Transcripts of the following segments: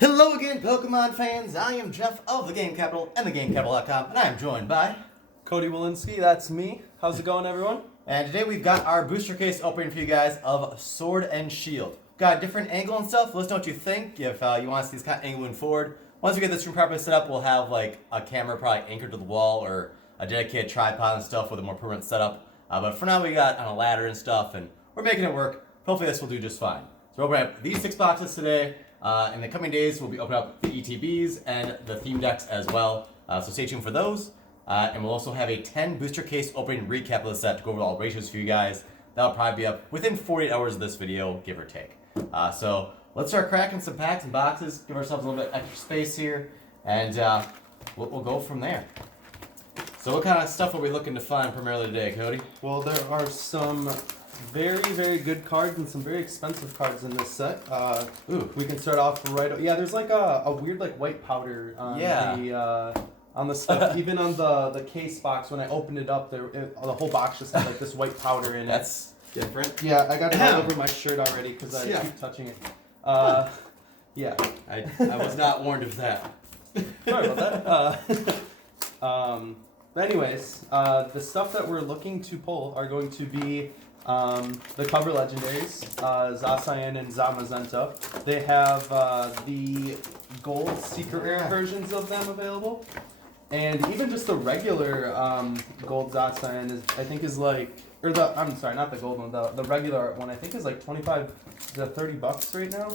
Hello again, Pokemon fans. I am Jeff of TheGameCapital and TheGameCapital.com, and I am joined by Cody Walensky, that's me. How's it going, everyone? And today we've got our booster case opening for you guys of Sword and Shield. Got a different angle and stuff. Let us know what you think. If you want to see this kind of angle moving forward. Once we get this room properly set up, we'll have like a camera probably anchored to the wall or a dedicated tripod and stuff with a more permanent setup. But for now, we got on a ladder and stuff, and we're making it work. Hopefully, this will do just fine. So we're opening up these 6 boxes today. In the coming days, we'll be opening up the ETBs and the theme decks as well. So stay tuned for those. And we'll also have a 10 booster case opening recap of the set to go over all ratios for you guys. That'll probably be up within 48 hours of this video, give or take. So let's start cracking some packs and boxes, give ourselves a little bit extra space here, and we'll go from there. So what kind of stuff are we looking to find primarily today, Cody? Well, there are some very, very good cards and some very expensive cards in this set. We can start off right. Yeah, there's like a weird like white powder on the stuff. Even on the case box, when I opened it up, the whole box just had like this white powder in it. That's different. Yeah, I got it all over my shirt already because I keep touching it. Yeah. I was not warned of that. Sorry about that. But anyways, the stuff that we're looking to pull are going to be the cover legendaries, Zacian and Zamazenta. They have the gold secret rare versions of them available. And even just the regular gold Zacian is like, or I'm sorry, not the gold one, the regular one I think is like 25 to 30 bucks right now.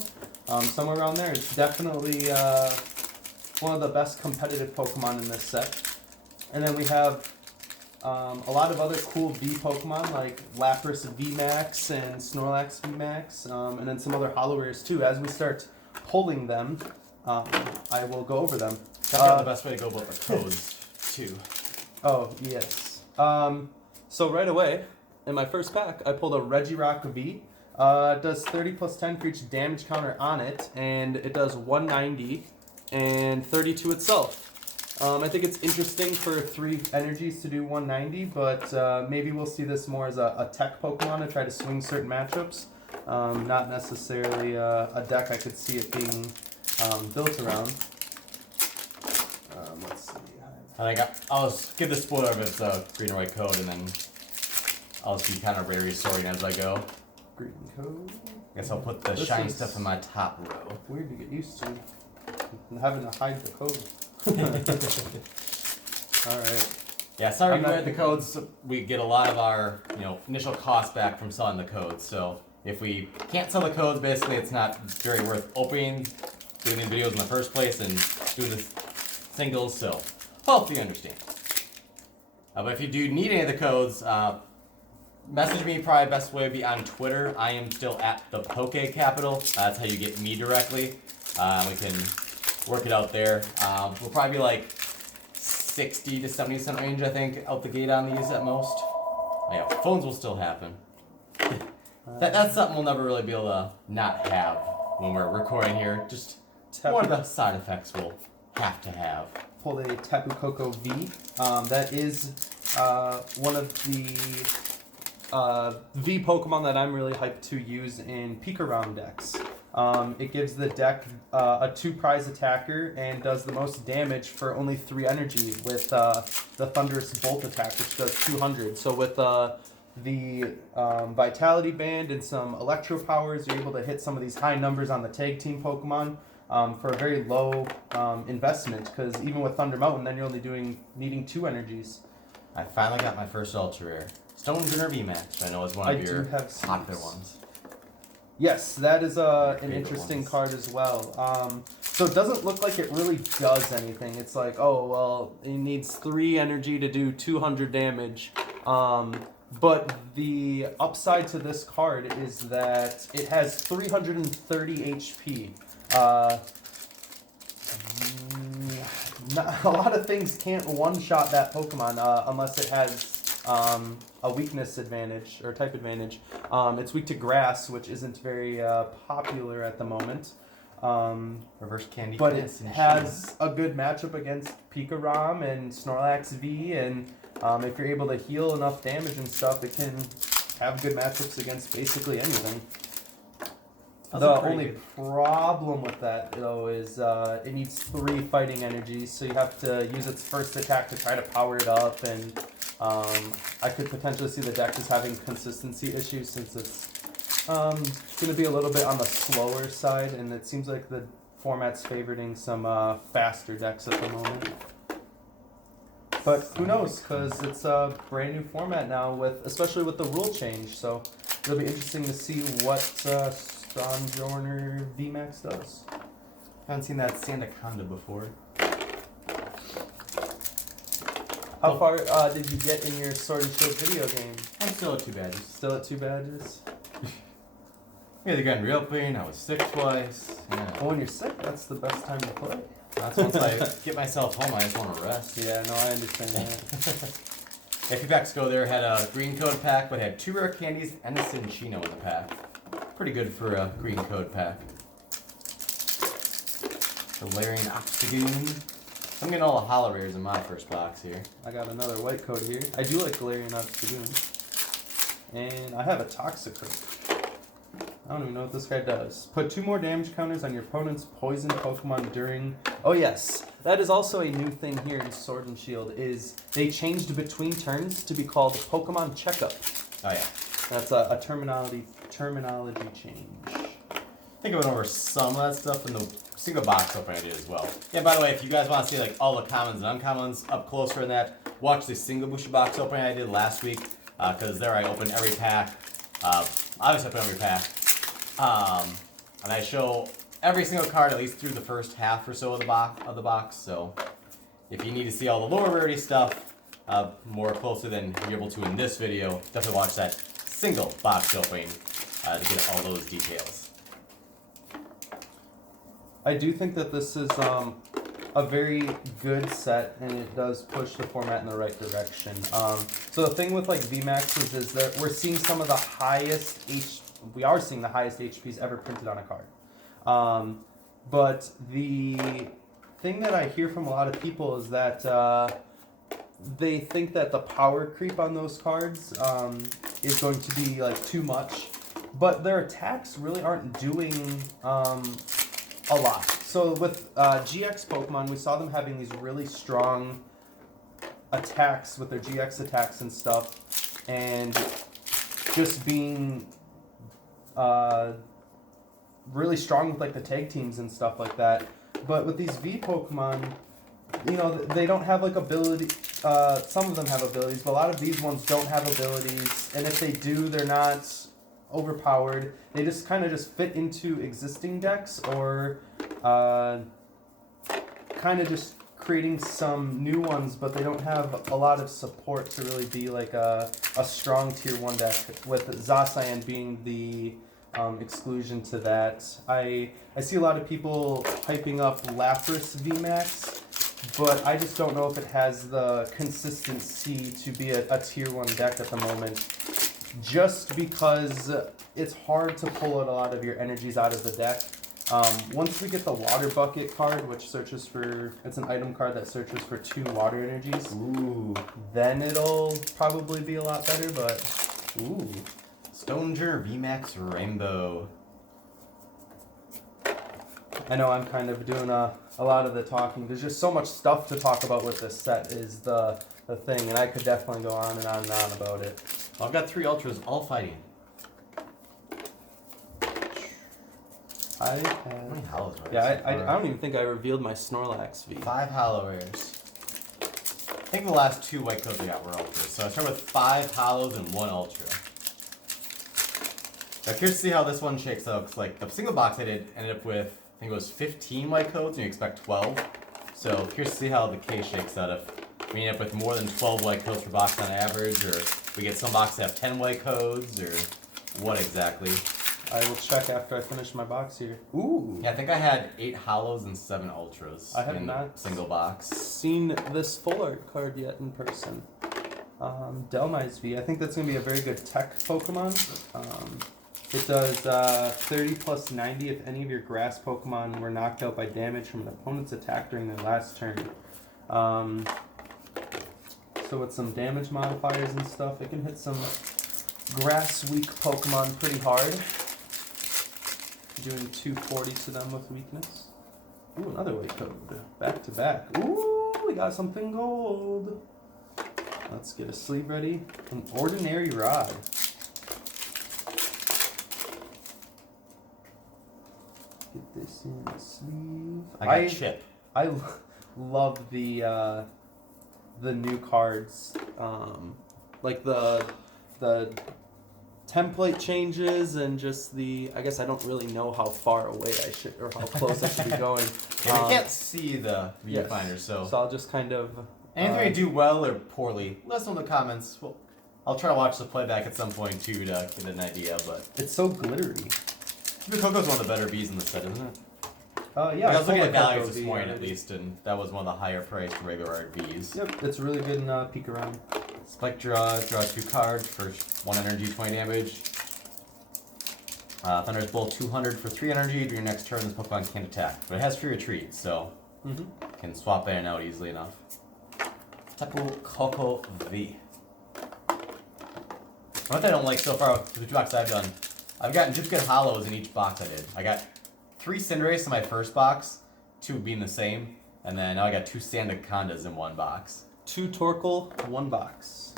Somewhere around there. It's definitely one of the best competitive Pokemon in this set. And then we have a lot of other cool V Pokemon like Lapras VMAX and Snorlax VMAX, and then some other holo rares too. As we start pulling them, I will go over them. That's the best way to go about the codes too. Oh yes. So right away, in my first pack, I pulled a Regirock V. It does 30 plus 10 for each damage counter on it, and it does 190 and 32 itself. I think it's interesting for 3 energies to do 190, but maybe we'll see this more as a tech Pokemon to try to swing certain matchups. Not necessarily a deck I could see it being built around. Let's see. I think I'll just give the spoiler of its green and white code, and then I'll just be kind of rarely sorting as I go. Green code. I guess I'll put the shiny stuff in my top row. Weird to get used to. Having to hide the code. Alright. Yeah, sorry you read the codes. We get a lot of our initial cost back from selling the codes. So if we can't sell the codes, basically it's not very worth doing these videos in the first place and doing the singles. So hopefully you understand. But if you do need any of the codes, message me. Probably best way would be on Twitter. I am still at TheGameCapital. That's how you get me directly. We can work it out there. We'll probably be like 60 to 70% range, I think, out the gate on these at most. Oh, yeah, phones will still happen. That's something we'll never really be able to not have when we're recording here. Just one of the side effects we'll have to have. Pulled a Tapu Koko V. That is one of the V Pokemon that I'm really hyped to use in Pika round decks. It gives the deck a 2 prize attacker and does the most damage for only 3 energy with the Thunderous Bolt attack, which does 200. So with the Vitality Band and some Electro Powers, you're able to hit some of these high numbers on the Tag Team Pokemon for a very low investment, because even with Thunder Mountain, then you're only needing 2 energies. I finally got my first Ultra Rare. Stone's Inner VMAX, which I know is one of your popular ones. Yes, that is an interesting card as well. So it doesn't look like it really does anything. It's like, oh, well, it needs 3 energy to do 200 damage. But the upside to this card is that it has 330 HP. A lot of things can't one-shot that Pokemon unless it has a weakness advantage or type advantage. It's weak to grass, which isn't very popular at the moment. Reverse Candy. But it has a good matchup against Pikarom and Snorlax V, and if you're able to heal enough damage and stuff, it can have good matchups against basically anything. The only problem with that, though, is it needs 3 fighting energies, so you have to use its first attack to try to power it up, and I could potentially see the deck as having consistency issues since it's going to be a little bit on the slower side, and it seems like the format's favoring some faster decks at the moment. But who knows, because it's a brand new format now, especially with the rule change, so it'll be interesting to see what Stormjorner VMAX does. Haven't seen that Sandaconda before. How far did you get in your Sword and Shield video game? I'm still at 2 badges. Still at 2 badges? Yeah, the Grand Reopening, I was sick twice. Yeah. Well, when you're sick, that's the best time to play. That's once I get myself home, I just want to rest. Yeah, no, I understand that. If you packs go there, had a green code pack, but had 2 rare candies and a Cinchino in the pack. Pretty good for a green code pack. Galarian Octagoon. I'm getting all the holo rares in my first box here. I got another white code here. I do like Galarian Octagoon. And I have a Toxicroak. I don't even know what this guy does. Put 2 more damage counters on your opponent's poison Pokemon during... Oh yes, that is also a new thing here in Sword and Shield, is they changed between turns to be called Pokemon Checkup. Oh yeah. That's a terminology change. I think I went over some of that stuff in the single box opening I did as well. Yeah, by the way, if you guys want to see like all the commons and uncommons up closer in that, watch the single booster box opening I did last week, because there I opened every pack. Obviously I opened every pack. And I show every single card at least through the first half or so of the box. So if you need to see all the lower rarity stuff more closely than you're able to in this video, definitely watch that single box opening to get all those details. I do think that this is a very good set, and it does push the format in the right direction. So the thing with like VMAXs is that we're seeing some of the highest HPs ever printed on a card. But the thing that I hear from a lot of people is that they think that the power creep on those cards is going to be like too much, but their attacks really aren't doing a lot. So with GX Pokemon, we saw them having these really strong attacks with their GX attacks and stuff, and just being really strong with like the tag teams and stuff like that. But with these V Pokemon, you know, they don't have like ability. Some of them have abilities, but a lot of these ones don't have abilities. And if they do, they're not overpowered. They just kind of just fit into existing decks, or kind of just creating some new ones, but they don't have a lot of support to really be like a strong tier 1 deck, with Zacian being the exclusion to that. I see a lot of people hyping up Lapras VMAX, but I just don't know if it has the consistency to be a tier 1 deck at the moment, just because it's hard to pull out a lot of your energies out of the deck. Once we get the Water Bucket card, which searches for, it's an item card that searches for 2 water energies. Ooh. Then it'll probably be a lot better, but Ooh. Stoneger VMAX Rainbow. I know I'm kind of doing a lot of the talking. There's just so much stuff to talk about with this set is the thing, and I could definitely go on and on and on about it. I've got 3 ultras all fighting. I How have... many holos are Yeah, there? I don't even think I revealed my Snorlax V. 5 holo rares. I think the last 2 white codes we got were ultras. So I start with 5 holos and 1 ultra. I'm curious to see how this one shakes out, because like the single box I did ended up with, I think it was 15 white codes, and you expect 12. So curious to see how the case shakes out, if we end up with more than 12 white codes per box on average, or we get some boxes that have 10 white codes, or what exactly. I will check after I finish my box here. Ooh. Yeah, I think I had 8 holos and 7 ultras I have in not the single box. Seen this full art card yet in person. Delmise V. I think that's going to be a very good tech Pokemon. It does 30 plus 90 if any of your grass Pokemon were knocked out by damage from an opponent's attack during their last turn. So with some damage modifiers and stuff, it can hit some grass weak Pokemon pretty hard. doing 240 to them with weakness. Ooh, another white code. Back to back. Ooh, we got something gold. Let's get a sleeve ready. An ordinary rod. Get this in the sleeve. I got chip. I love the new cards. Like the template changes and just the. I guess I don't really know how far away I should or how close I should be going. And you can't see the Yes. viewfinder, so I'll just kind of. anything you do well or poorly, let us know in the comments. Well, I'll try to watch the playback at some point too to get an idea. But It's so glittery. the Coco's one of the better bees in the set, isn't it? Yeah. Like, I was looking at pulled a values Coco this V morning at already. least, and that was one of the higher priced regular art bees. Yep, it's really good in peek around. Spike draw 2 cards for 1 energy, 20 damage. Thunderous Bolt 200 for 3 energy. During your next turn, this Pokemon can't attack, but it has free retreat, so can swap in and out easily enough. Tapu Coco V. One thing I don't like so far with the 2 boxes I've done, I've gotten duplicate hollows in each box I did. I got 3 Cinderace in my first box, 2 being the same, and then now I got 2 Sandacondas in one box. 2 Torkoal, 1 box.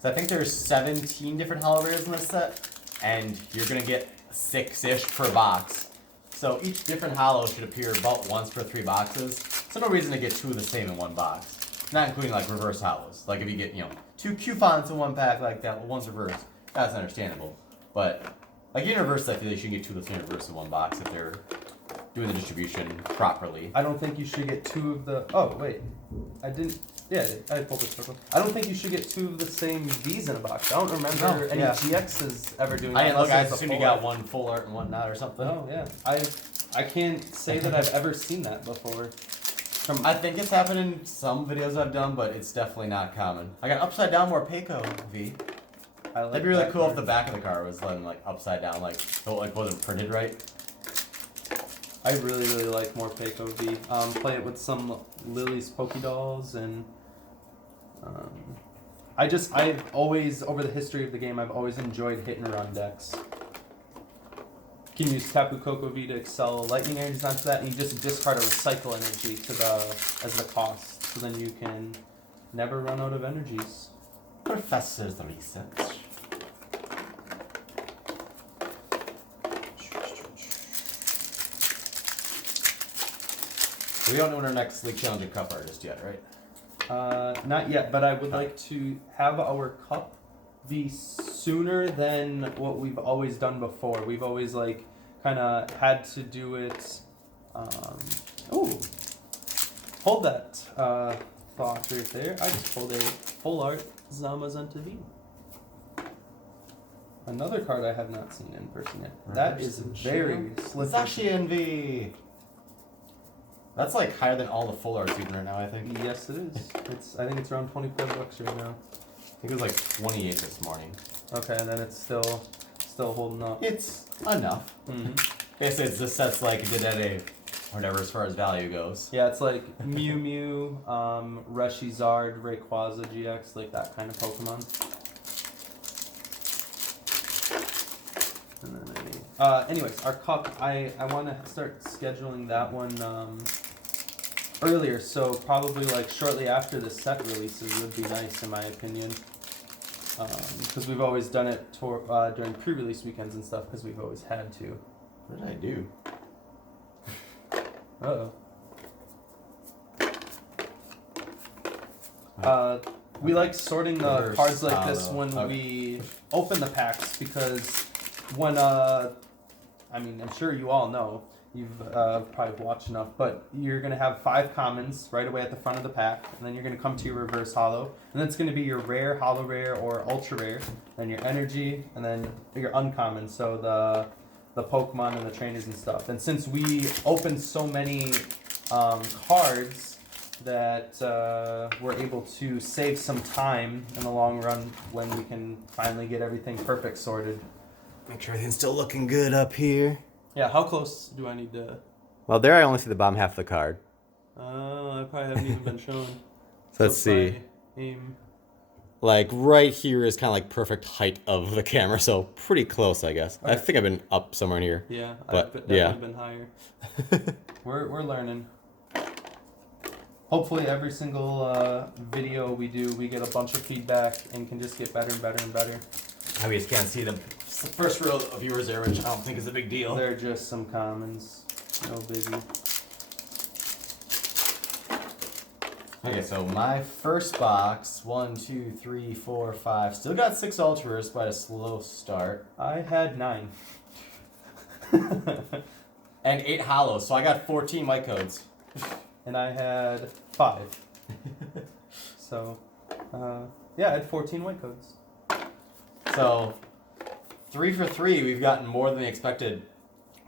So I think there's 17 different hollow rares in this set, and you're gonna get 6-ish per box. So each different hollow should appear about once per 3 boxes. So no reason to get 2 of the same in one box. Not including like reverse hollows. Like if you get, 2 Q-Fonts in one pack like that, one's reverse, that's understandable. But like in reverse, I feel like you should get 2 of the same reverse in one box if they're doing the distribution properly. I don't think you should get 2 of the. Oh wait, I didn't. Yeah, I pulled this circle. I don't think you should get 2 of the same V's in a box. I don't remember any GXs ever doing that. I didn't look. I unless it's a assumed you full got art. one full art and one not or something. Oh yeah, I can't say that I've ever seen that before. I think it's happened in some videos I've done, but it's definitely not common. I got upside down Morpeko V. I like That'd be really that cool card. if the back of the car was then like upside down, like so it like wasn't printed right. I really like Morpeko V. Play it with some Lily's Pokédolls and I've always, over the history of the game, I've always enjoyed hit and run decks. You can use Tapu Koko V to excel lightning energies onto that, and you just discard a recycle energy as the cost. So then you can never run out of energies. Professor's research. We don't know when our next League Challenger Cup are just yet, right? Not yet, but I would like to have our cup be sooner than what we've always done before. We've always like kind of had to do it. Hold that thought right there. I just pulled a full art Zamazenta V. Another card I have not seen in person yet. That is very slippery. It's actually in V. That's like higher than all the full arts even right now, I think. Yes, it is. I think it's around $24 right now. I think it was like 28 this morning. Okay, and then it's still holding up. It's enough. Mm-hmm. Basically, it's this set's like it did at a whatever as far as value goes. Yeah, it's like Mew Mew, Reshizard, Rayquaza GX, like that kind of Pokemon. And then anyways, our cup, I want to start scheduling that one earlier, so probably like shortly after the set releases would be nice in my opinion. Because we've always done it during pre-release weekends and stuff, because we've always had to. What did I do? We like sorting the Reverse cards like this hollow. when Okay. we open the packs, because when I'm sure you all know, you've probably watched enough, but you're gonna have 5 commons right away at the front of the pack, and then you're gonna come to your reverse hollow, and then it's gonna be your rare, hollow rare, or ultra rare, then your energy, and then your uncommon. So the Pokemon and the trainers and stuff. And since we opened so many cards, that we're able to save some time in the long run when we can finally get everything perfect sorted. Make sure everything's still looking good up here. Yeah, how close do I need to... Well, there I only see the bottom half of the card. I probably haven't even been shown. So let's see. Aim. like right here is kind of like perfect height of the camera, so pretty close, I guess. I think I've been up somewhere in here. Yeah, but I've definitely been higher. We're learning. Hopefully every single video we do, we get a bunch of feedback and can just get better and better and better. I just can't see the first row of viewers there, which I don't think is a big deal. They're just some commons, no biggie. Okay, so my first box, 1, 2, 3, 4, 5. Still got 6 ultras, but a slow start. I had 9. And 8 hollows, so I got 14 white codes. And I had 5. So, yeah, I had 14 white codes. So, 3 for 3, we've gotten more than expected.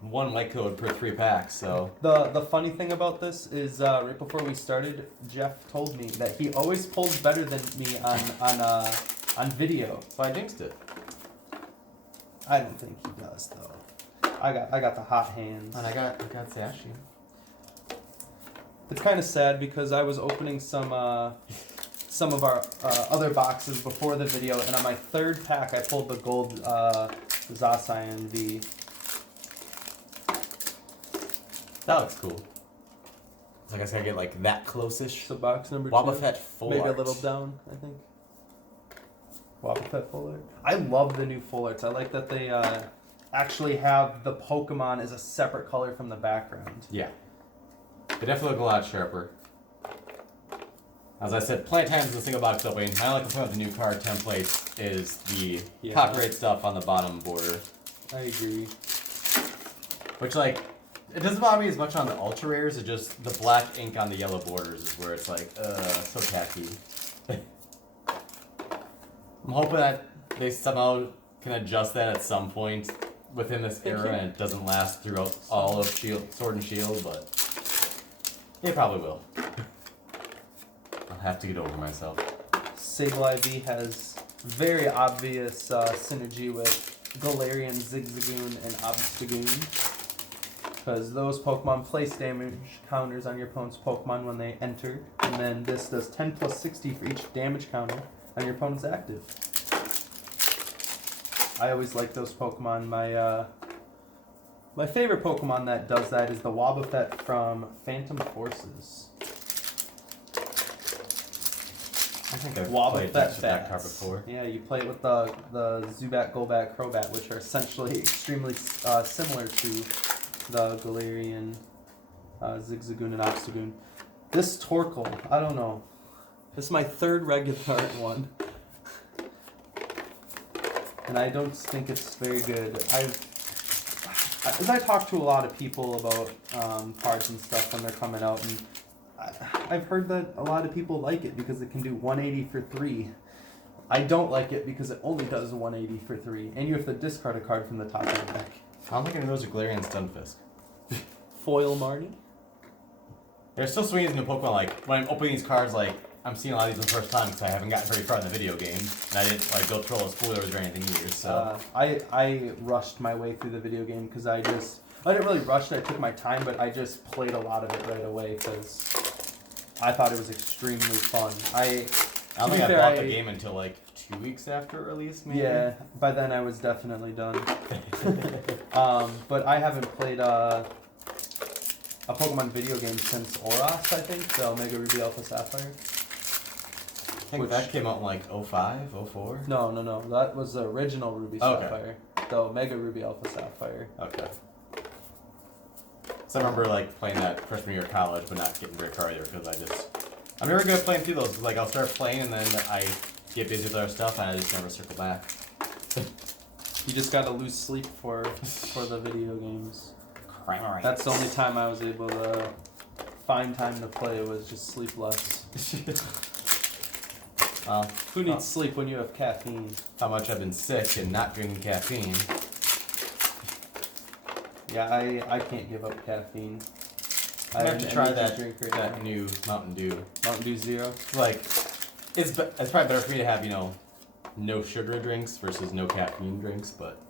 1 white code per 3 packs, so. The funny thing about this is, right before we started, Jeff told me that he always pulls better than me on video. So I jinxed it. I don't think he does though. I got the hot hands. And I got Sashi. It's kind of sad because I was opening some of our other boxes before the video, and on my 3rd pack I pulled the gold Zacian V. That looks cool. So I guess I gotta get like that close-ish. So box number 2. Wobbuffet full Maybe art. a little down, I think. Wobbuffet full art. I love the new full arts. I like that they actually have the Pokemon as a separate color from the background. Yeah. They definitely look a lot sharper. As I said, plenty of times in the single box opening, my only complaint with the new card template is the copyright stuff on the bottom border. I agree. Which, like, it doesn't bother me as much on the ultra rares, it's just the black ink on the yellow borders is where it's like, so tacky. I'm hoping that they somehow can adjust that at some point within this era and it doesn't last throughout all of Sword and Shield, but they probably will. I'll have to get over myself. Sableye V has very obvious synergy with Galarian, Zigzagoon, and Obstagoon. Because those Pokemon place damage counters on your opponent's Pokemon when they enter. And then this does 10 plus 60 for each damage counter on your opponent's active. I always like those Pokemon. My favorite Pokemon that does that is the Wobbuffet from Phantom Forces. I think I've Wobbuffet played with that card before. Yeah, you play it with the Zubat, Golbat, Crobat, which are essentially extremely similar to the Galarian, Zigzagoon, and Obstagoon. This Torkoal, I don't know. This is my 3rd regular art one. And I don't think it's very good. As I talk to a lot of people about cards and stuff when they're coming out, and I've heard that a lot of people like it because it can do 180 for 3. I don't like it because it only does 180 for 3, and you have to discard a card from the top of the deck. I don't think any of those are Galarian Stunfisk. Foil Marty? There's still swings in the Pokemon, like, when I'm opening these cards, like, I'm seeing a lot of these for the first time because I haven't gotten very far in the video game, and I didn't, like, go through all the spoilers or anything either, so... I rushed my way through the video game because I didn't really rush it, I took my time, but I just played a lot of it right away because I thought it was extremely fun. I don't think I bought the game until, like, 2 weeks after release, maybe? Yeah, by then I was definitely done. But I haven't played a Pokemon video game since Oros, I think, the Omega Ruby Alpha Sapphire. I think that came out in like 05, 04? No. That was the original Ruby Sapphire. The Omega Ruby Alpha Sapphire. Okay. So I remember like playing that freshman year of college, but not getting very far either because I'm very good at playing through those. Cause, like I'll start playing and then I get busy with other stuff and I just never circle back. You just gotta lose sleep for the video games. Right. That's the only time I was able to find time to play was just sleep less. Who needs sleep when you have caffeine? How much I've been sick and not drinking caffeine. Yeah, I can't give up caffeine. I have to try that now. new Mountain Dew. Mountain Dew Zero? Like, it's probably better for me to have, no sugar drinks versus no caffeine drinks, but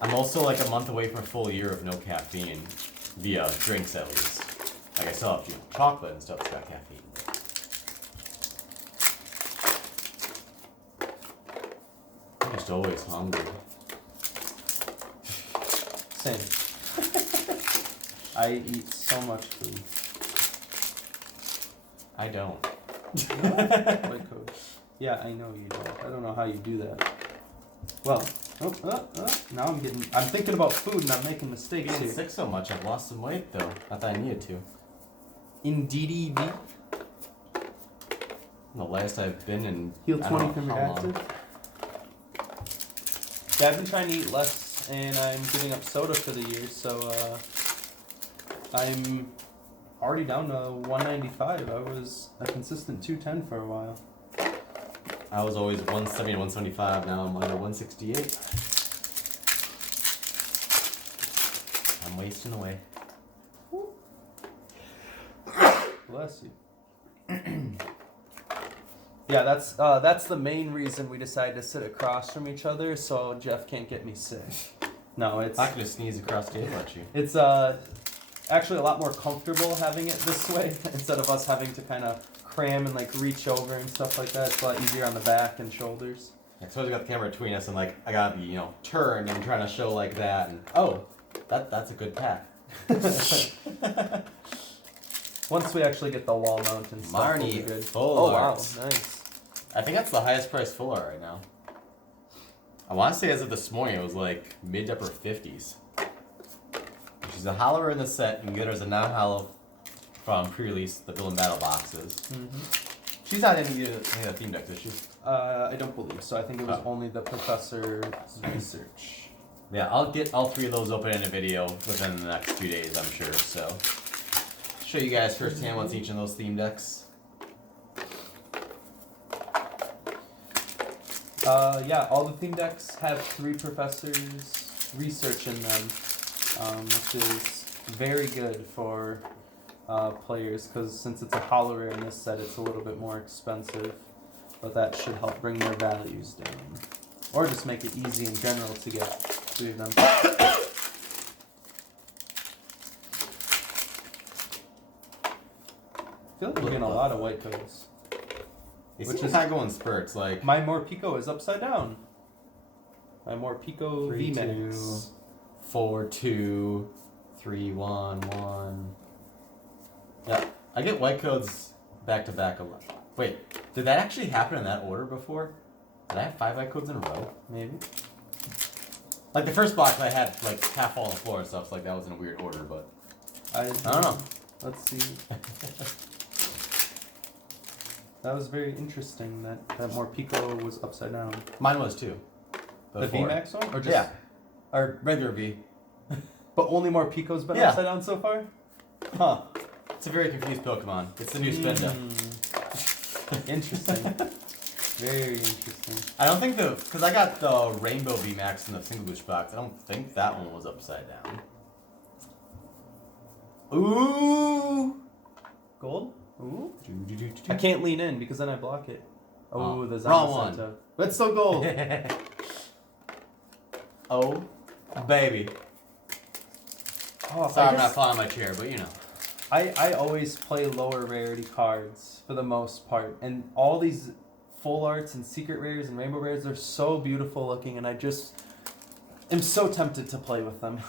I'm also like a month away from a full year of no caffeine via drinks at least. Like I still have chocolate and stuff that's got caffeine. I'm just always hungry. Same. I eat so much food. I don't. White code. Yeah, I know you don't. I don't know how you do that. Well, now I'm thinking about food and I'm making mistakes Being here. sick so much, I've lost some weight though. Not that I needed to. Indeed. The last I've been in. Heal I 20 don't from know your how long. active. Yeah, I've been trying to eat less and I'm giving up soda for the year, so I'm already down to 195. I was a consistent 210 for a while. I was always 170 to 175. Now I'm under 168. I'm wasting away. Bless you. Yeah, that's the main reason we decided to sit across from each other, so Jeff can't get me sick. No, it's I could just sneeze across the table at you. it's actually a lot more comfortable having it this way instead of us having to kind of cram and like reach over and stuff like that. It's a lot easier on the back and shoulders. I suppose we got the camera between us and like I gotta be, turned and trying to show like that and that's a good pack. Once we actually get the wall mount and stuff, we'll be Marnie, good. full Oh arts. wow, nice. I think that's the highest price full art right now. I want to say as of this morning it was like mid to upper 50s. She's a hollower in the set. You can get her as a non-hollow from pre-release the Build and Battle boxes. Mm-hmm. She's not in any of the theme decks, is she? I don't believe so. I think it was Oh. only the Professor's research. Yeah, I'll get all three of those open in a video within the next 2 days, I'm sure. So, show you guys firsthand what's each of those theme decks. Yeah, all the theme decks have 3 Professors research in them, which is very good for players because since it's a hollow rare in this set, it's a little bit more expensive, but that should help bring their values down, or just make it easy in general to get 3 of them. I feel like we're getting a lot of white codes. It Which seems is- not going spurts, like My Morpico is upside down. My Morpico 3, VMAX. 2, 4, 2, 3, 1, 1. Yeah, I get white codes back to back a lot. Wait, did that actually happen in that order before? Did I have 5 white codes in a row? Maybe. Like the first box I had like half fall on the floor and stuff, so like that was in a weird order, but I don't know. Let's see. That was very interesting that Morpico was upside down. Mine was too. The Before. VMAX one? Or just, Yeah. Or regular V. But only Morpico's been Yeah. upside down so far? Huh. It's a very confused Pokemon. It's the new spin deck. Interesting. Very interesting. I don't think because I got the Rainbow VMAX in the single boost box. I don't think that one was upside down. Ooh. Gold? Ooh. Do-do-do-do-do. I can't lean in because then I block it. Oh, Oh, the wrong one. Zamazenta. That's still gold. Oh, baby. Oh, Sorry, I I'm not just- falling on my chair, but I always play lower rarity cards for the most part, and all these full arts and secret rares and rainbow rares, they're so beautiful looking, and I just am so tempted to play with them.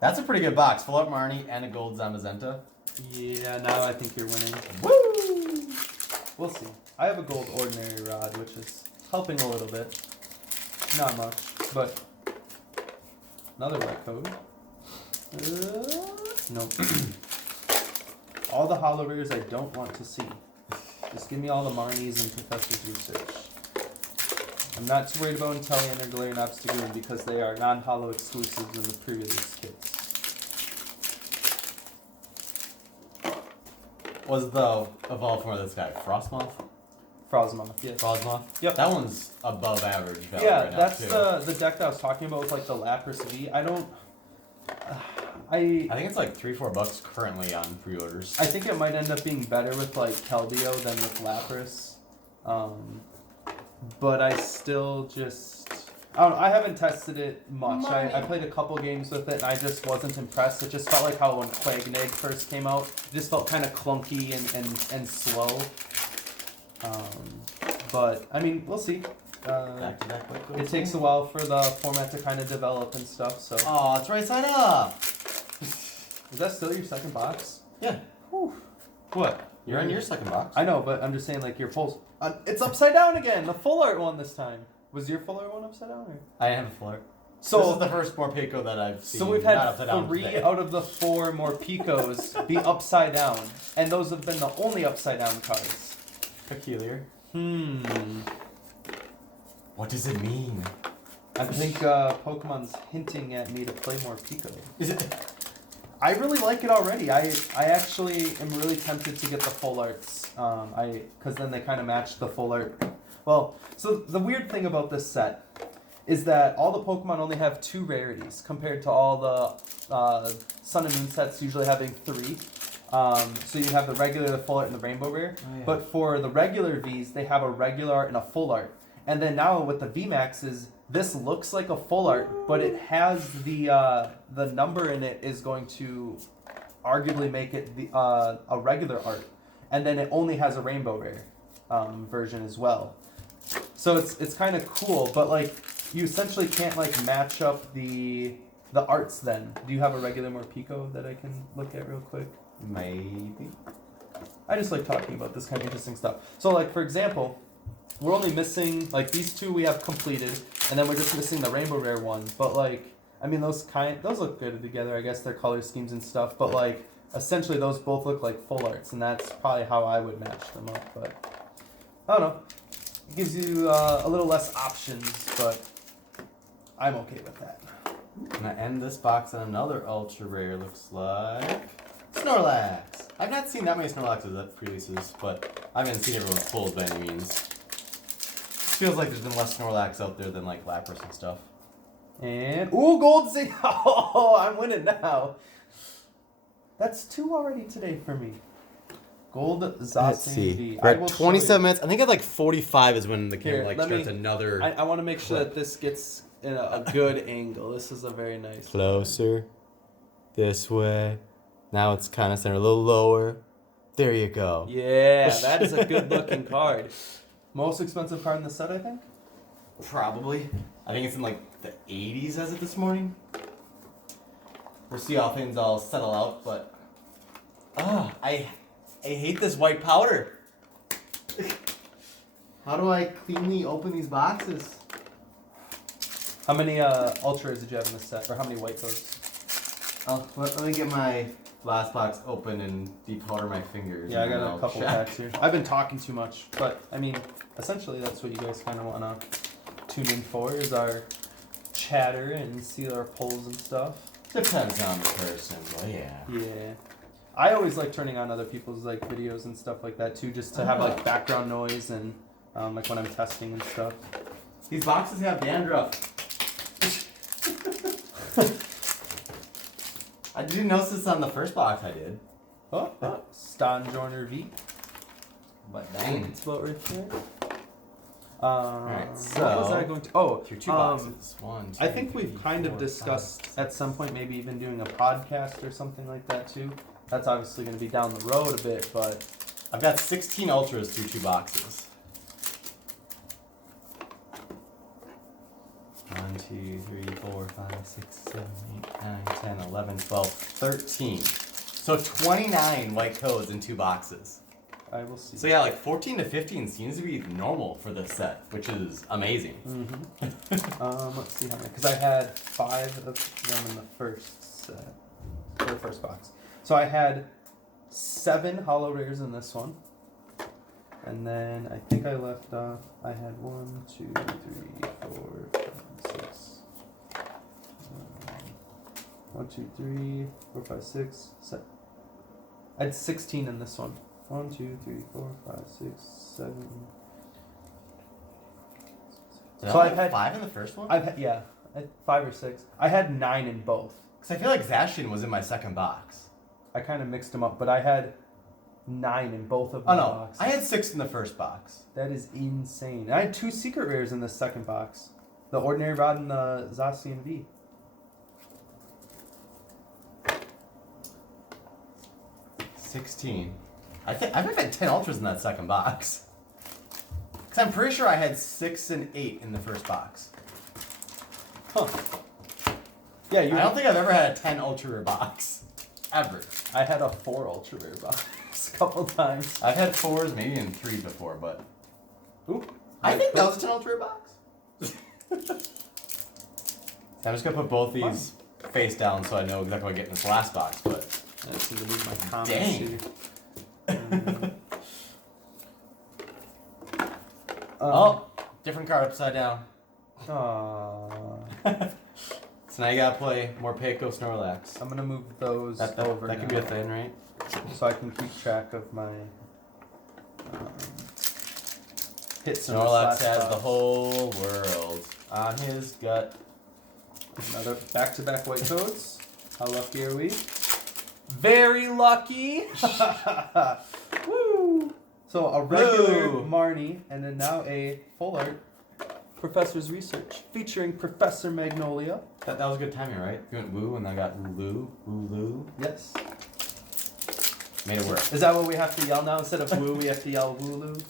That's a pretty good box. Full Art Marnie and a gold Zamazenta. Yeah, now I think you're winning. Woo! We'll see. I have a gold ordinary rod, which is helping a little bit. Not much, but another white code. Nope. All the hollow rares I don't want to see. Just give me all the Marnies and Professor's research. I'm not too worried about Intellion or Galarian Obstagoon because they are non-hollow exclusives in the pre-release kits. Was the evolved form of this guy Frostmoth? Frosmoth, yes. Frostmoth? Yep. That one's above average value Yeah, right now, that's too. the deck that I was talking about with like the Lapras V. I I think it's like $3-4 currently on pre-orders. think it might end up being better with like Keldeo than with Lapras. But I still just I don't know, I haven't tested it much. I played a couple games with it and I just wasn't impressed. It just felt like how when Quagnag first came out, it just felt kind of clunky and slow. But I mean, we'll see. Back to back quick. it takes a while for the format to kind of develop and stuff. So Oh, it's right side up. is that still your second box? Yeah. Whew. What? You're on your second box. I know, but I'm just saying, like, your pulls. It's upside down again. The full art one this time. Was your full art one upside down? Or? I have a floor. So this is the first Morpeko that I've seen. So we've not had upside down 3 today. out of the 4 Morpekos be upside down, and those have been the only upside down cards. Peculiar. What does it mean? I think Pokemon's hinting at me to play more Pico. Is it? I really like it already. I actually am really tempted to get the full arts. Because then they kind of match the full art. Well, so the weird thing about this set is that all the Pokemon only have 2 rarities compared to all the Sun and Moon sets usually having 3. So you have the regular, the full art, and the rainbow rare. Oh, yeah. But for the regular Vs, they have a regular art and a full art. And then now with the VMAXs, this looks like a full art, but it has the number in it is going to arguably make it a regular art. And then it only has a rainbow rare version as well. So it's kind of cool, but like you essentially can't like match up the arts then. Do you have a regular Morpeko that I can look at real quick? Maybe. I just like talking about this kind of interesting stuff. So like for example, we're only missing like these 2 we have completed, and then we're just missing the rainbow rare one. But like I mean those look good together. I guess their color schemes and stuff. But like essentially those both look like full arts, and that's probably how I would match them up. But I don't know. It gives you a little less options, but I'm okay with that. I'm gonna end this box on another ultra rare. Looks like Snorlax. I've not seen that many Snorlaxes at pre-releases, but I haven't seen everyone's pulls by any means. Feels like there's been less Snorlax out there than like Lapras and stuff. And ooh, Gold Zing! Oh, I'm winning now. That's 2 already today for me. Gold Zacian V. We're at 27 minutes. I think at like 45 is when the camera Here, starts another. I want to make sure that this gets in a good angle. This is a very nice. Closer. This way. Now it's kind of centered a little lower. There you go. Yeah, that is a good looking card. Most expensive card in the set, I think? Probably. I think it's in like the 80s as of this morning. We'll see how things all settle out, but I hate this white powder. How do I cleanly open these boxes? How many ultras did you have in this set, or how many white coats? Let me get my last box open and depowder my fingers. Yeah, I and then got a I'll couple check. packs here. I've been talking too much, but I mean, essentially that's what you guys kind of want to tune in for is our chatter and see our polls and stuff. Depends on the person, but yeah. Yeah. I always like turning on other people's like videos and stuff like that too, just to have like background noise and like when I'm testing and stuff. These boxes have dandruff. I didn't notice this on the first box. I did. Oh, Stonjourner V. But dang. It's about right there. Alright, What was so I going to? Oh, your 2 boxes. 1, 2, I think 3, we've kind 4, of 5, discussed 6. at some point maybe even doing a podcast or something like that too. That's obviously going to be down the road a bit, but I've got 16 ultras through 2 boxes. 1, 2, 3, 4, 5, 6, 7, 8, 9, 10, 11, 12, 13. So 29 white codes in 2 boxes. I will see. So yeah, like 14 to 15 seems to be normal for this set, which is amazing. Let's see how many, because I had 5 of them in the first set, or the first box. So I had 7 hollow rares in this one, and then I think I left off. I had 1, 2, 3, 4, 5, 6. 1, 2, 3, 4, 5, 6, 7. I had 16 in this one. 1, 2, 3, 4, 5, 6, 7. So I've had 5 in the first one? I had 5 or 6. I had 9 in both. Because I feel like Zacian was in my second box. I kind of mixed them up, but I had 9 in both of Oh my no, boxes. I had 6 in the first box. That is insane. I had 2 secret rares in the second box. The Ordinary Rod and the Zacian V. I think I've had 10 ultras in that second box. Because I'm pretty sure I had 6 and 8 in the first box. Huh. Yeah, I don't think I've ever had a 10 ultra rare box. Ever. I had a 4 ultra rare box a couple times. I've had 4s, maybe in 3s before, but. Ooh. I think that was a 10 ultra rare box. So I'm just gonna put both these face down so I know exactly what I get in this last box, but. I just need to move my comments Dang. here. Oh, different card upside down. Aww. So now you gotta play Morpeko Snorlax. I'm gonna move those That over could now, be a thing, right? so I can keep track of my hits. in this Snorlax last has box. the whole world on his gut. Another back-to-back white codes. How lucky are we? Very lucky. Woo! So a regular Woo! Marnie, and then now a full art Professor's Research featuring Professor Magnolia. That was good timing, right? You went woo and I got woo loo. Yes. Made it work. Is that what we have to yell now? Instead of woo, we have to yell wooloo?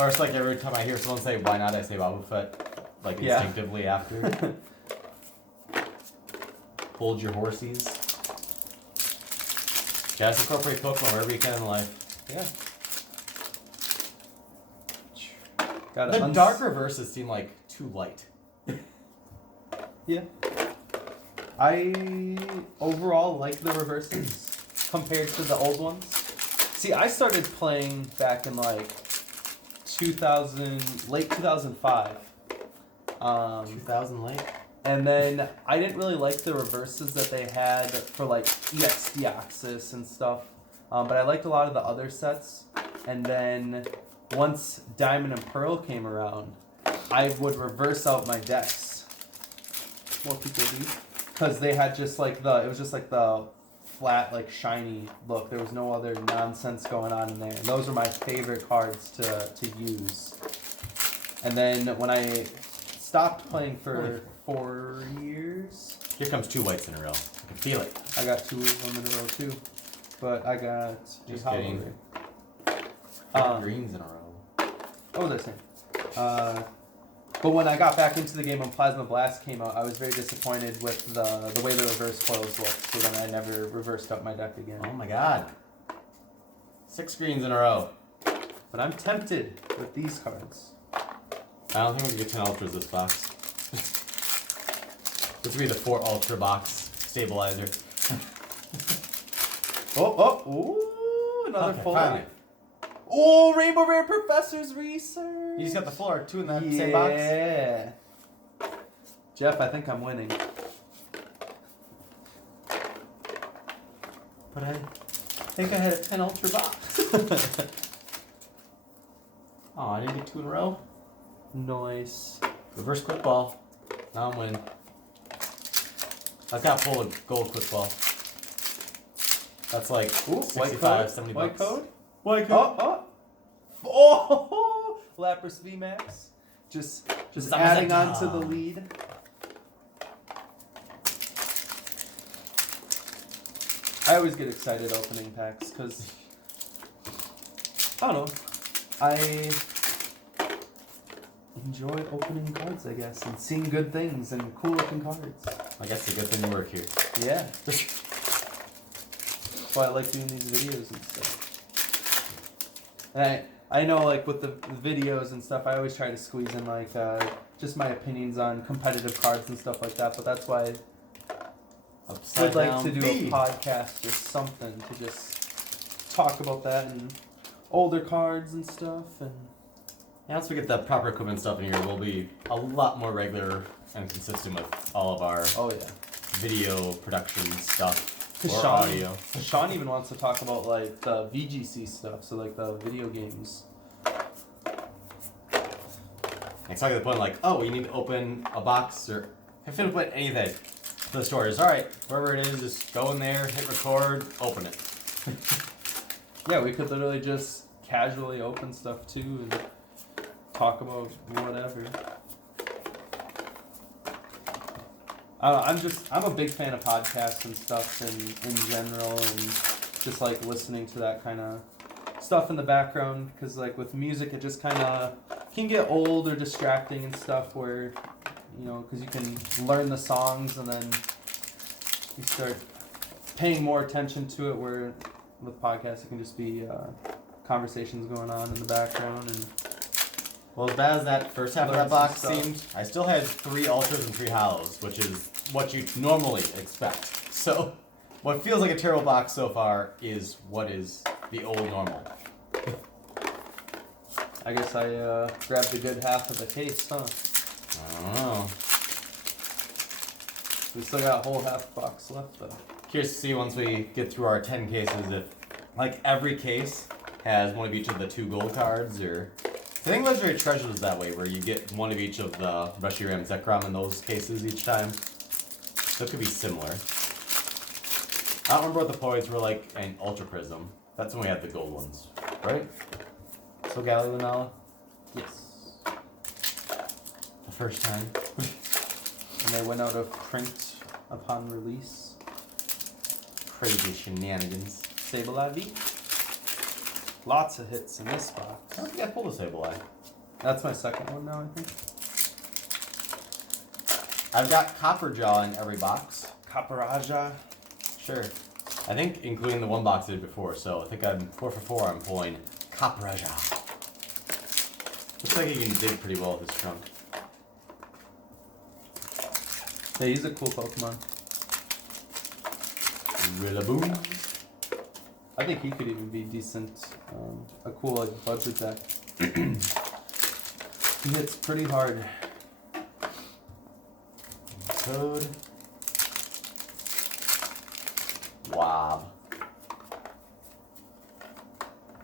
Or it's like every time I hear someone say why not, I say Boba Fett, like Yeah. instinctively after. Hold your horsies. Gotta incorporate Pokemon wherever you can in life. Yeah. Got The dark reverses seem like too light. Yeah. I overall like the reverses compared to the old ones. See, I started playing back in like 2000, late 2005. 2000 late? And then I didn't really like the reverses that they had for like EX Deoxys and stuff. But I liked a lot of the other sets. And then once Diamond and Pearl came around, I would reverse out my decks. More people do. Because they had just like it was just like the flat, like shiny look. There was no other nonsense going on in there. And those are my favorite cards to use. And then when I stopped playing for 4 years, Here comes 2 whites in a row. I can feel it. I got 2 of them in a row too. But I got Just a kidding. Hollow Ray. Greens in a row. What was I saying? But when I got back into the game when Plasma Blast came out, I was very disappointed with the way the reverse foils looked. So then I never reversed up my deck again. Oh my god. 6 greens in a row. But I'm tempted with these cards. I don't think we can get 10 ultras this box. This would be the 4 ultra box stabilizer. Ooh, another Okay, full finally. art. Oh, Rainbow Rare Professor's Research. You just got the full art 2 in that same box? Yeah. Jeff, I think I'm winning. But I think I had a 10 ultra box. Oh, I didn't get 2 in a row. Nice. Reverse quick ball. Now I'm winning. I've got full of gold quick ball. That's like Ooh, 65, 70 White bucks. code? White Oh! Lapras VMAX. Just Zamazenta. adding on to the lead. I always get excited opening packs because I don't know. I enjoy opening cards, I guess, and seeing good things and cool looking cards. I guess it's a good thing you work here. Yeah. That's why I like doing these videos and stuff. And I know, like, with the videos and stuff, I always try to squeeze in, like, just my opinions on competitive cards and stuff like that, but that's why Upside I'd like down to do B. a podcast or something to just talk about that and older cards and stuff. And Yeah, once we get the proper equipment stuff in here, we'll be a lot more regular and consistent with all of our oh yeah, video production stuff. Or Sean, audio. Sean even wants to talk about like the VGC stuff, so like the video games. It's not to the point like, oh, you need to open a box or if you put anything to the stores. All right, wherever it is, just go in there, hit record, open it. Yeah, we could literally just casually open stuff too and talk about whatever. I'm a big fan of podcasts and stuff in general and just like listening to that kind of stuff in the background because like with music it just kind of can get old or distracting and stuff where because you can learn the songs and then you start paying more attention to it, where with podcasts it can just be conversations going on in the background. And well, as bad as that first half of learn that box some stuff. seemed, I still had 3 ultras and 3 hollows, which is what you normally expect. So what feels like a terrible box so far is what is the old normal. I guess I grabbed a good half of the case, huh? I don't know. We still got a whole half box left though. Curious to see once we get through our 10 cases if, like, every case has one of each of the 2 gold cards, or... I think Legendary Treasure is that way, where you get one of each of the Reshiram Zekrom in those cases each time. So it could be similar. I don't remember what the points were like in Ultra Prism. That's when we had the gold ones, right? So Galley Lunala? Yes. The first time. And they went out of print upon release. Crazy shenanigans. Sableye. Lots of hits in this I box. don't think I pulled a Sableye. That's my second one now, I think. I've got Copperjaw in every box. Caparaja. Sure. I think including the one box I did before, so I think I'm 4 for 4. I'm pulling Copperjaw. Looks like he can dig pretty well with his trunk. Yeah, he's a cool Pokemon. Rillaboom. I think he could even be decent. A cool like budget deck. He hits pretty hard. Toad. Wob.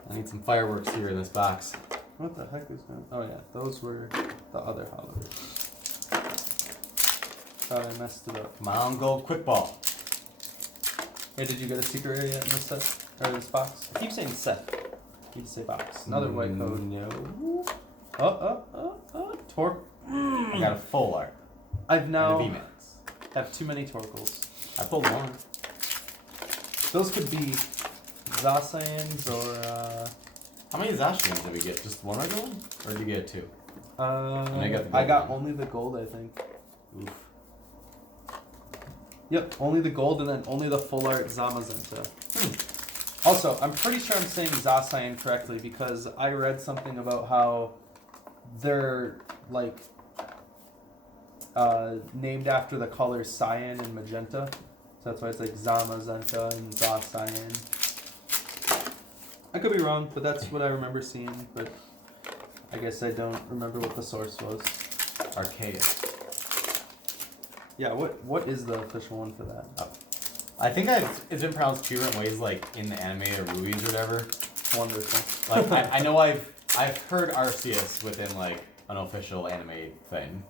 I need some fireworks here in this box. What the heck is that? Oh yeah, those were the other holidays. Thought I messed it up. Come on, gold quick ball. Hey, did you get a secret area in this set? Or this box? I keep saying set. I need to say box. Another white code. No. Torque. I got a full art. I've And now a VMAX. have too many Torkles. I pulled one. Those could be Zacians or How many Zashians did we get? Just one regular one? Or did you get 2? I got the got, gold one. only the gold, I think. Oof. Yep, only the gold and then only the full art Zamazenta. Also, I'm pretty sure I'm saying Zacian correctly because I read something about how they're like named after the colors cyan and magenta. So that's why it's like Zamazenta and Zacian. I could be wrong, but that's what I remember seeing. But I guess I don't remember what the source was. Archaeus. Yeah, what is the official one for that? I think it's been pronounced 2 different ways, like in the anime or movies or whatever. Wonderful. Like I know I've heard Arceus within like an official anime thing,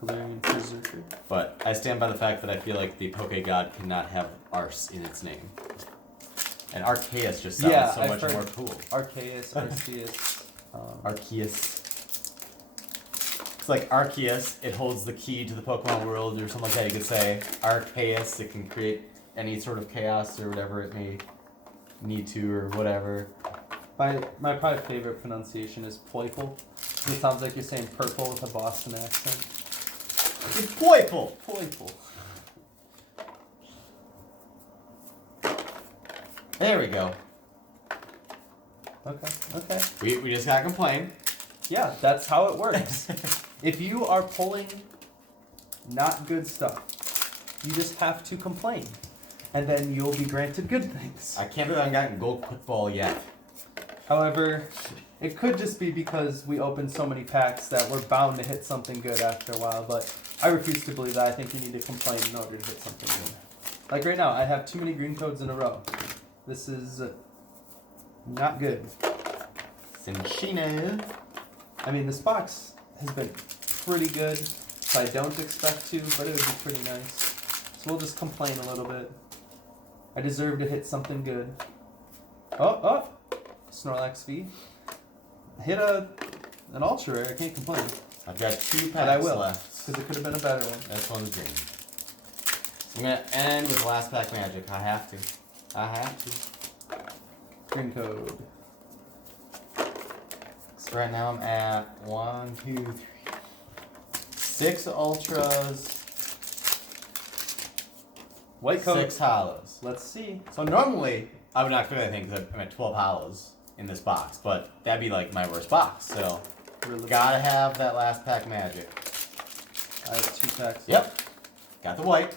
Galarian Berserker. but I stand by the fact that I feel like the Poke God cannot have Arce in its name, and Archaeus just sounds so I've much heard more cool. Arceus, Arceus. Arceus. It's like Arceus, it holds the key to the Pokemon world, or something like that you could say. Archaeus, it can create any sort of chaos or whatever it may need to, or whatever. My probably favorite pronunciation is Poiple. It sounds like you're saying purple with a Boston accent. It's Poiple! Poiple. There we go. Okay. We just gotta complain. Yeah, that's how it works. If you are pulling not good stuff, you just have to complain. And then you'll be granted good things. I can't believe I haven't gotten gold quick ball yet. However, it could just be because we opened so many packs that we're bound to hit something good after a while, but I refuse to believe that. I think you need to complain in order to hit something good. Like right now, I have too many green codes in a row. This is not good. Cinchino. I mean, this box has been pretty good, so I don't expect to, but it would be pretty nice. So we'll just complain a little bit. I deserve to hit something good. Oh! Snorlax V. Hit an ultra rare, I can't complain. I've got 2 But I packs will, left. because it could have been a better one. This one's green. So I'm gonna end with last pack magic. I have to. Green code. So right now I'm at 1, 2, 3, 6 ultras, White code. 6 hollows. Let's see. So normally I would not expect anything because I'm at 12 hollows in this box, but that'd be like my worst box. So gotta have that last pack magic. I have 2 packs. Yep. Got the white.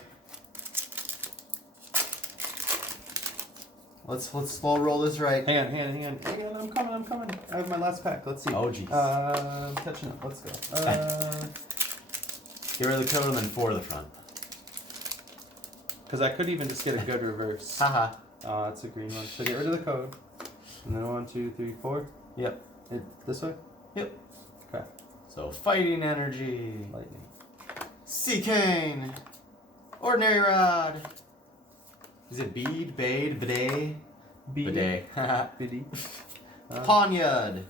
Let's slow roll this right. Hang on. I'm coming. I have my last pack. Let's see. Oh, jeez. I'm catching up. Let's go. Get rid of the code and then 4 to the front. Because I could even just get a good reverse. Haha. It's a green one. So get rid of the code. And then 1, 2, 3, 4. Yep. This way? Yep. Okay. So fighting energy. Lightning. Sea cane. Ordinary rod. Is it bead, bade, bidet? Bidet. Biddy. Ponyard.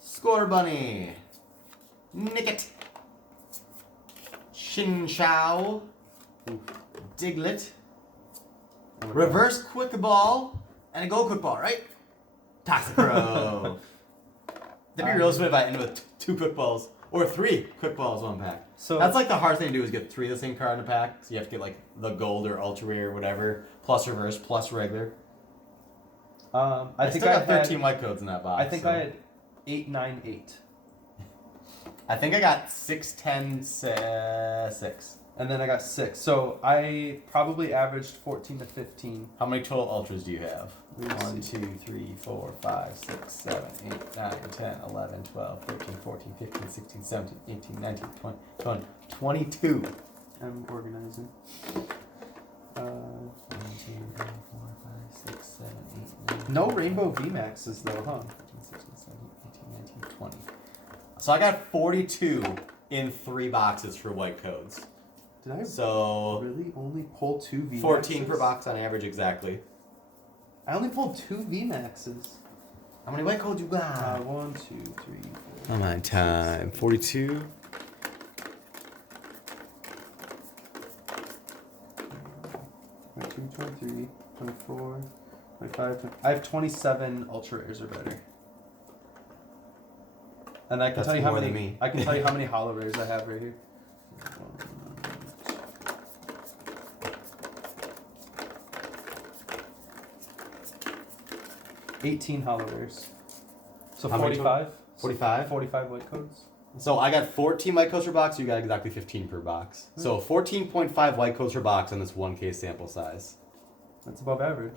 Score bunny. Nicket. Shin Chow. Diglett. Reverse quick ball. And a gold quick ball, right? Toxicrow. That'd be real sweet if I ended with 2 quick balls. Or 3 quick balls 1 pack. So that's like the hardest thing to do is get 3 of the same card in a pack. So you have to get like the gold or ultra rare or whatever, plus reverse, plus regular. I think still I got had 13 white codes in that box. I think I had 8, 9, 8. I think I got 6, 10, 6. And then I got 6. So I probably averaged 14 to 15. How many total ultras do you have? Let's 1, see. 2, 3, 4, 5, 6, 7, 8, 9, 10, 11, 12, 13, 14, 15, 16, 17, 18, 19, 20, 22. I'm organizing. 1, 2, 3, 4, 5, 6, 7, 8, 9. No rainbow VMAXs though, huh? 15, 16, 17, 18, 19, 20. So I got 42 in 3 boxes for white codes. Did I So really only pull 2 VMAXs? 14 per box on average, exactly. I only pulled 2 VMAXs. How many white codes you got? 1, 2, 3, 4. Come on, time. 42. 22, 23, 24, 25, 20. I have 27 ultra rares or better. And I can That's tell you how more many. than me. I can tell you how many hollow rares I have right here. 18 hollow rares. So How many 45. 45? 45 white codes. So I got 14 white codes per box, so you got exactly 15 per box. So 14.5 white codes per box on this 1K sample size. That's above average.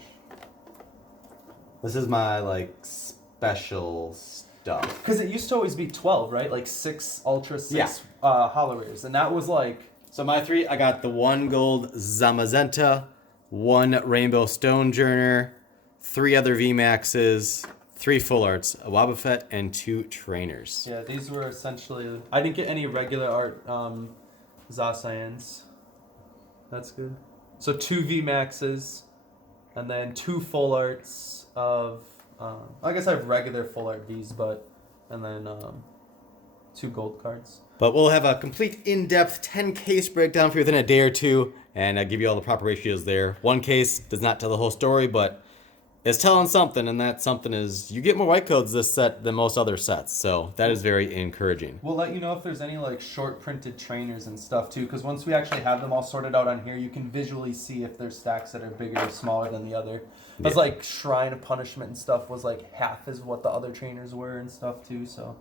This is my, like, special stuff. Because it used to always be 12, right? Like 6 ultra, 6 Yeah. hollow rares. And that was like... So my 3, I got the 1 gold Zamazenta, 1 rainbow Stonejourner, 3 other VMAXs, 3 full arts, a Wobbuffet, and 2 trainers. Yeah, these were essentially... I didn't get any regular art Zacians. That's good. So 2 VMAXs, and then 2 full arts of... I guess I have regular full art Vs, but... And then 2 gold cards. But we'll have a complete in-depth 10 case breakdown for you within a day or two, and give you all the proper ratios there. 1 case does not tell the whole story, but it's telling something, and that something is you get more white codes this set than most other sets, so that is very encouraging. We'll let you know if there's any like short printed trainers and stuff too, because once we actually have them all sorted out on here, you can visually see if there's stacks that are bigger or smaller than the other. Because like Shrine of Punishment and stuff was like half as what the other trainers were and stuff too, so...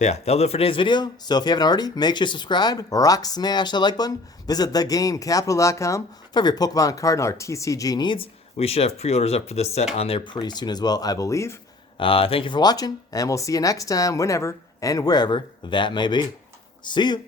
Yeah, that'll do it for today's video. So if you haven't already, make sure you subscribe, rock smash that like button, visit TheGameCapital.com for your Pokemon card and our TCG needs. We should have pre-orders up for this set on there pretty soon as well, I believe. Thank you for watching, and we'll see you next time, whenever and wherever that may be. See you.